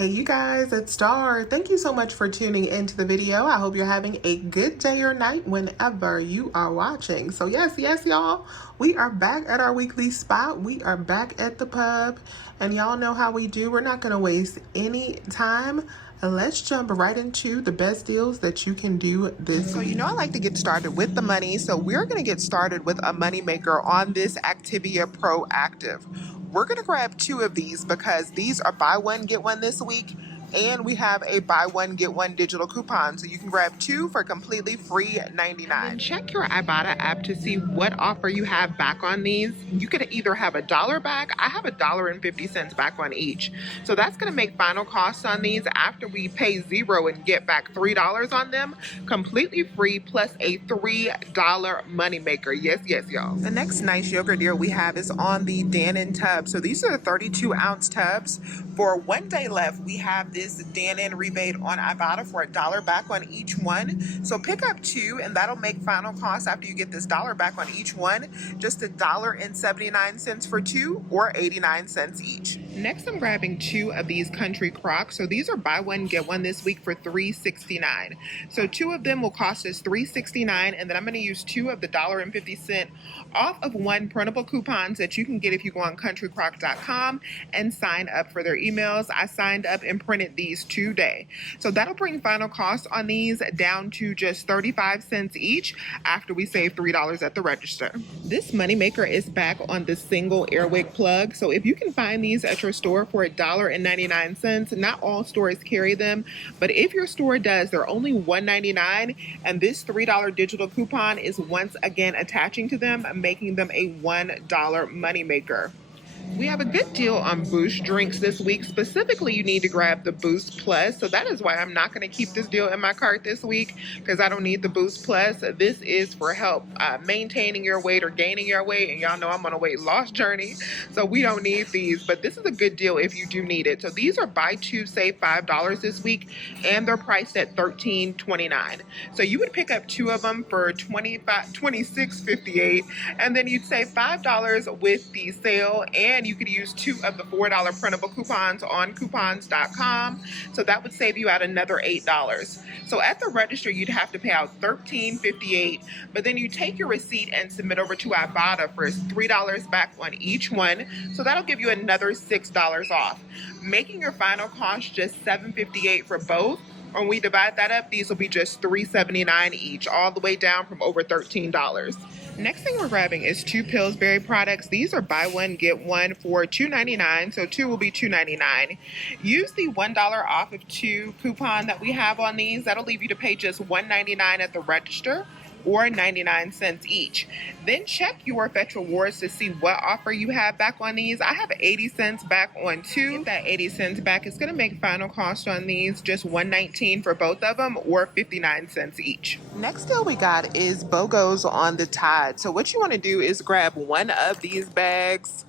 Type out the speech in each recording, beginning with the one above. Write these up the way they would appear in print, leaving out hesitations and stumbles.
Hey you guys, it's Star. Thank you so much for tuning into the video. I hope you're having a good day or night whenever you are watching. So yes, y'all, we are back at our weekly spot. We are back at the pub, and y'all know how we do. We're not gonna waste any time. Let's jump right into the best deals that you can do this week. So you know I like to get started with the money, so we're gonna get started with a money maker on this Activia Pro Active. We're gonna grab two of these because these are buy one, get one this week, and we have a buy one, get one digital coupon. So you can grab two for completely free $99. Check your Ibotta app to see what offer you have back on these. You could either have $1 back. I have $1.50 back on each. So that's gonna make final costs on these after we pay $0 and get back $3 on them, completely free plus a $3 moneymaker. Yes, y'all. The next nice yogurt deal we have is on the Dannon tub. So these are the 32-ounce tubs. For 1 day left, we have this Dannon rebate on Ibotta for $1 back on each one. So pick up two, and that'll make final cost after you get this $1 back on each one, just $1.79 for two, or 89 cents each. Next, I'm grabbing two of these Country Crocs. So these are buy one, get one this week for $3.69. So two of them will cost us $3.69, and then I'm going to use two of the $1.50 off of one printable coupons that you can get if you go on countrycroc.com and sign up for their emails. I signed up and printed these today. So that'll bring final cost on these down to just 35 cents each after we save $3 at the register. This moneymaker is back on the single Airwick plug. So if you can find these at your store for $1.99, not all stores carry them, but if your store does, they're only $1.99, and this $3 digital coupon is once again attaching to them, making them a $1 moneymaker. We have a good deal on Boost drinks this week. Specifically, you need to grab the Boost Plus. So that is why I'm not going to keep this deal in my cart this week, because I don't need the Boost Plus. This is for help maintaining your weight or gaining your weight. And y'all know I'm on a weight loss journey, so we don't need these. But this is a good deal if you do need it. So these are buy two, save $5 this week, and they're priced at $13.29. So you would pick up two of them for $26.58, and then you'd save $5 with the sale, and you could use two of the $4 printable coupons on coupons.com. So that would save you out another $8. So at the register, you'd have to pay out $13.58, but then you take your receipt and submit over to Ibotta for $3 back on each one. So that'll give you another $6 off, making your final cost just $7.58 for both. When we divide that up, these will be just $3.79 each, all the way down from over $13. Next thing we're grabbing is two Pillsbury products. These are buy one, get one for $2.99, so two will be $2.99. Use the $1 off of two coupon that we have on these. That'll leave you to pay just $1.99 at the register, or 99 cents each. Then check your Fetch Rewards to see what offer you have back on these. I have 80 cents back on two. Get that 80 cents back, it's gonna make final cost on these just $1.19 for both of them, or 59 cents each. Next deal we got is BOGOs on the Tide. So what you wanna do is grab one of these bags.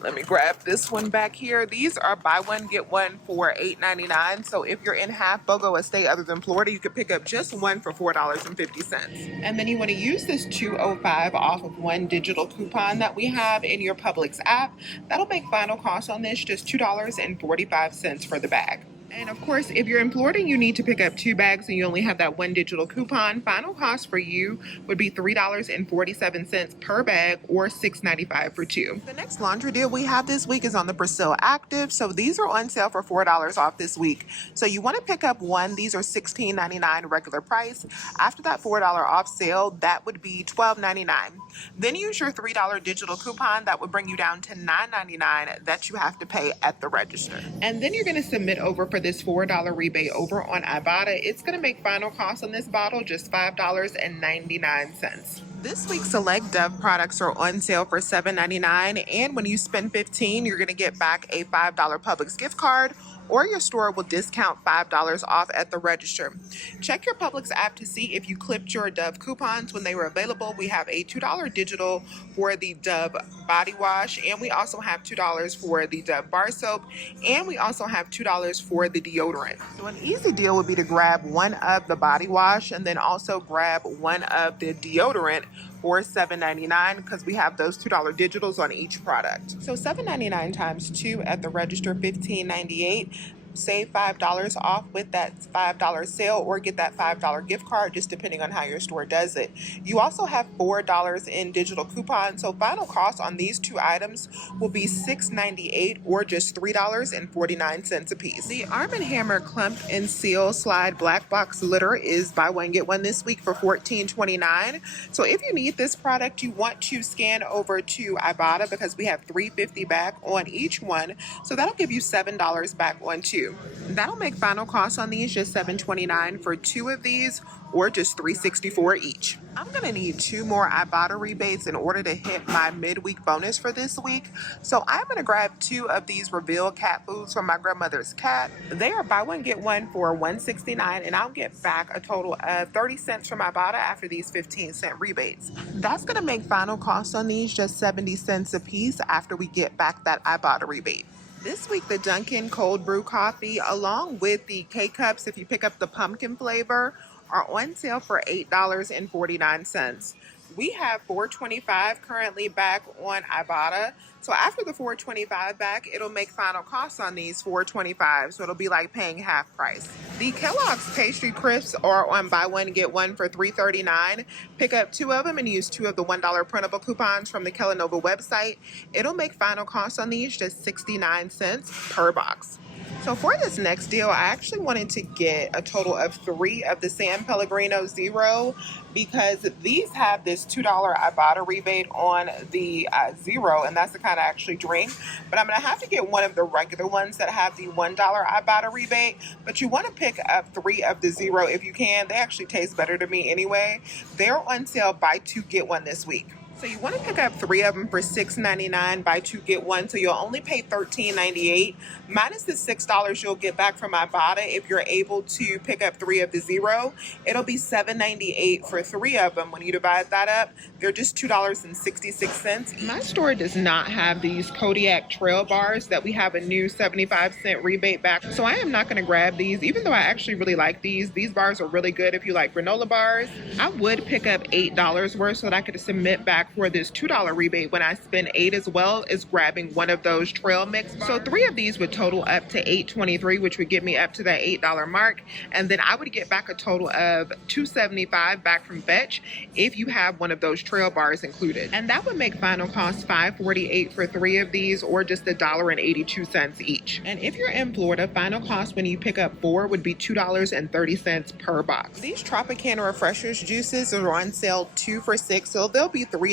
Let me grab this one back here. These are buy one, get one for $8.99. So if you're in half BOGO a state other than Florida, you could pick up just one for $4.50. And then you want to use this $2.05 off of one digital coupon that we have in your Publix app. That'll make final cost on this just $2.45 for the bag. And of course, if you're in Florida, you need to pick up two bags and you only have that one digital coupon. Final cost for you would be $3.47 per bag, or $6.95 for two. The next laundry deal we have this week is on the Brazil Active. So these are on sale for $4 off this week. So you want to pick up one. These are $16.99 regular price. After that $4 off sale, that would be $12.99. Then use your $3 digital coupon. That would bring you down to $9.99 that you have to pay at the register. And then you're going to submit over for this $4 rebate over on Ibotta. It's going to make final cost on this bottle just $5.99. This week's select Dove products are on sale for $7.99, and when you spend $15, you're going to get back a $5 Publix gift card, or your store will discount $5 off at the register. Check your Publix app to see if you clipped your Dove coupons when they were available. We have a $2 digital for the Dove body wash, and we also have $2 for the Dove bar soap, and we also have $2 for the deodorant. So an easy deal would be to grab one of the body wash and then also grab one of the deodorant for $7.99, because we have those $2 digitals on each product. So $7.99 times 2 at the register, $15.98. save $5 off with that $5 sale, or get that $5 gift card, just depending on how your store does it. You also have $4 in digital coupons, so final cost on these two items will be $6.98 or just $3.49 a piece. The Arm & Hammer Clump and Seal Slide Black Box Litter is buy one get one this week for $14.29. So if you need this product, you want to scan over to Ibotta because we have $3.50 back on each one. So that'll give you $7 back on two. That'll make final cost on these just $7.29 for two of these, or just $3.64 each. I'm gonna need two more Ibotta rebates in order to hit my midweek bonus for this week. So I'm gonna grab two of these Reveal cat foods from my grandmother's cat. They are buy one get one for $1.69, and I'll get back a total of 30 cents from Ibotta after these 15-cent rebates. That's gonna make final cost on these just 70 cents a piece after we get back that Ibotta rebate. This week, the Dunkin' cold brew coffee, along with the K-Cups, if you pick up the pumpkin flavor, are on sale for $8.49. We have $4.25 currently back on Ibotta. So after the $4.25 back, it'll make final cost on these $4.25. So it'll be like paying half price. The Kellogg's pastry crisps are on buy one get one for $3.39. Pick up two of them and use two of the $1 printable coupons from the Kellanova website. It'll make final cost on these just 69 cents per box. So for this next deal, I actually wanted to get a total of three of the San Pellegrino Zero, because these have this $2 Ibotta rebate on the Zero, and that's the kind I actually drink. But I'm going to have to get one of the regular ones that have the $1 Ibotta rebate. But you want to pick up three of the Zero if you can. They actually taste better to me anyway. They're on sale buy two get one this week. So you want to pick up three of them for $6.99, buy two get one, so you'll only pay $13.98 minus the $6 you'll get back from Ibotta. If you're able to pick up three of the Zero, it'll be $7.98 for three of them. When you divide that up, they're just $2.66. My store does not have these Kodiak Trail bars that we have a new 75-cent rebate back, so I am not going to grab these, even though I actually really like these. These bars are really good if you like granola bars. I would pick up $8 worth so that I could submit back for this $2 rebate when I spend $8, as well as grabbing one of those trail mix bars. So three of these would total up to $8.23, which would get me up to that $8 mark, and then I would get back a total of $2.75 back from Fetch if you have one of those trail bars included, and that would make final cost $5.48 for three of these, or just $1.82 each. And if you're in Florida, final cost when you pick up four would be $2.30 per box. These Tropicana Refreshers juices are on sale 2 for $6, so they'll be $3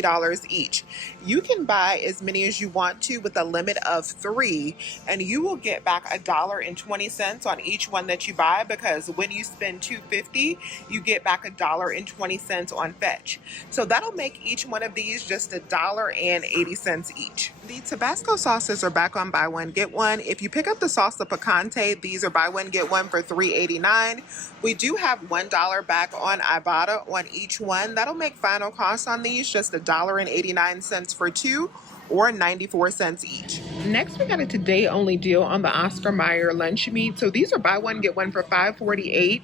each. You can buy as many as you want to with a limit of 3, and you will get back $1.20 on each one that you buy, because when you spend $2.50, you get back $1.20 on Fetch. So that'll make each one of these just $1.80 each. The Tabasco sauces are back on buy one get one. If you pick up the salsa picante, these are buy one get one for $3.89. We do have $1 back on Ibotta on each one. That'll make final cost on these just $1.89 for two, or 94 cents each. Next, we got a today only deal on the Oscar Mayer lunch meat. So these are buy one get one for $5.48.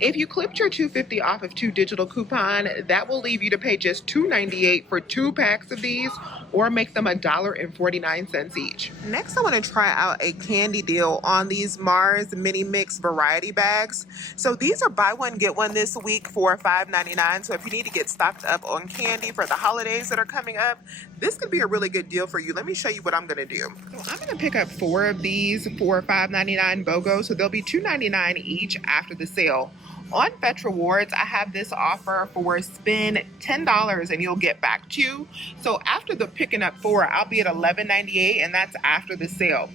If you clipped your $2.50 off of two digital coupon, that will leave you to pay just $2.98 for 2 packs of these, or make them $1.49 each. Next, I want to try out a candy deal on these Mars Mini Mix variety bags. So these are buy one get one this week for $5.99. So if you need to get stocked up on candy for the holidays that are coming up, this could be a really good deal for you. Let me show you what I'm going to do. So I'm going to pick up 4 of these for $5.99 BOGO. So they'll be $2.99 each after the sale. On Fetch Rewards, I have this offer for spend $10 and you'll get back 2. So after the picking up 4, I'll be at $11.98, and that's after the sale.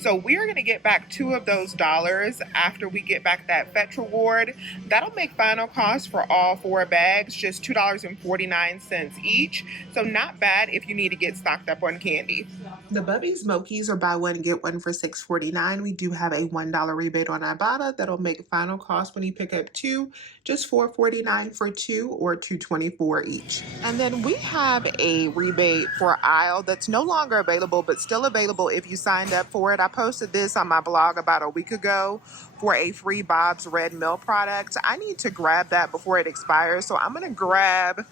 So we're going to get back 2 of those dollars after we get back that Fetch Reward. That'll make final cost for all 4 bags just $2.49 each. So not bad if you need to get stocked up on candy. The Bubby Smokies are buy one get one for $6.49. We do have a $1 rebate on Ibotta. That'll make final cost when you pick up 2 just $4.49 for 2, or $2.24 each. And then we have a rebate for Aisle that's no longer available, but still available if you signed up for it. I posted this on my blog about a week ago for a free Bob's Red Mill product. I need to grab that before it expires, so I'm going to grab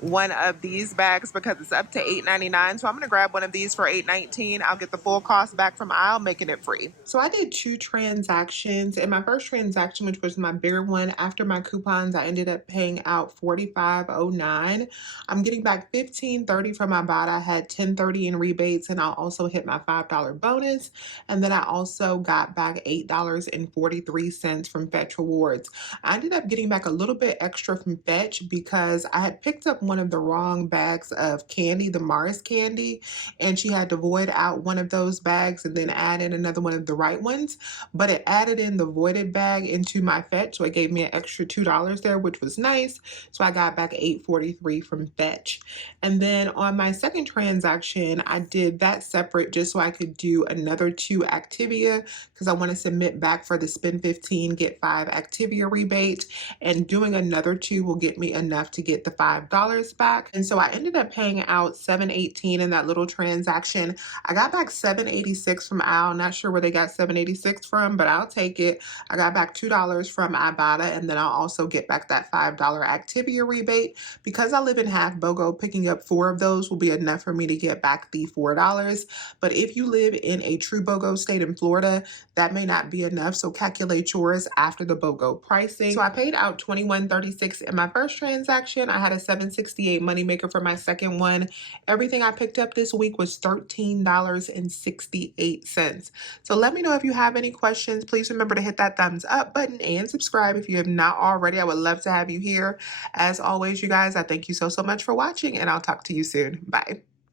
one of these bags because it's up to $8.99. So I'm gonna grab one of these for $8.19. I'll get the full cost back from aisle, making it free. So I did 2 transactions. And my first transaction, which was my bigger one, after my coupons, I ended up paying out $45.09. I'm getting back $15.30 from my bot. I had $10.30 in rebates, and I'll also hit my $5 bonus. And then I also got back $8.43 from Fetch Rewards. I ended up getting back a little bit extra from Fetch because I had picked up one of the wrong bags of candy, the Mars candy, and she had to void out one of those bags and then add in another one of the right ones. But it added in the voided bag into my Fetch, so it gave me an extra $2 there, which was nice. So I got back $8.43 from Fetch. And then on my second transaction, I did that separate just so I could do another 2 Activia because I want to submit back for the spend 15, get 5 Activia rebate. And doing another 2 will get me enough to get the $5 back. And so I ended up paying out $7.18 in that little transaction. I got back $7.86 from Al. Not sure where they got $7.86 from, but I'll take it. I got back $2 from Ibotta, and then I'll also get back that $5 Activia rebate. Because I live in Half BOGO, picking up 4 of those will be enough for me to get back the $4. But if you live in a true BOGO state in Florida, that may not be enough, so calculate yours after the BOGO pricing. So I paid out $21.36 in my first transaction. I had a $7.68 moneymaker for my second one. Everything I picked up this week was $13.68. So let me know if you have any questions. Please remember to hit that thumbs up button and subscribe if you have not already. I would love to have you here. As always, you guys, I thank you so much for watching, and I'll talk to you soon. Bye.